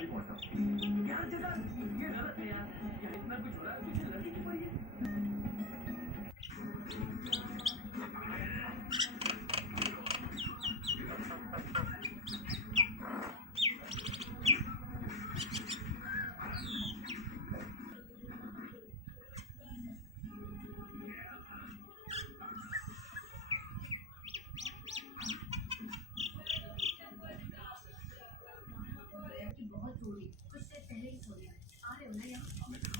अभी पहुंचता हूँ यार। जैसा ये गलत है यार, यार इतना कुछ हो रहा है, तुझे लड़की की पड़ी है। कि बहुत रोई, कुछ देर पहले ही सोई। आ रहे हो ना यहाँ?